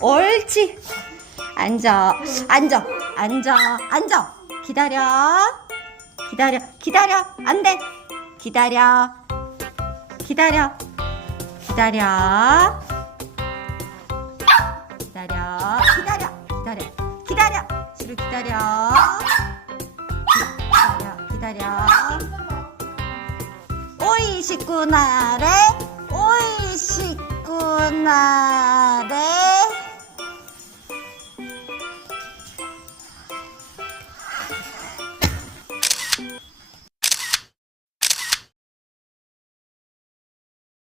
옳지. 앉아. 기다려. 안 돼. 기다려. 주로 기다려. 오이 식구나래.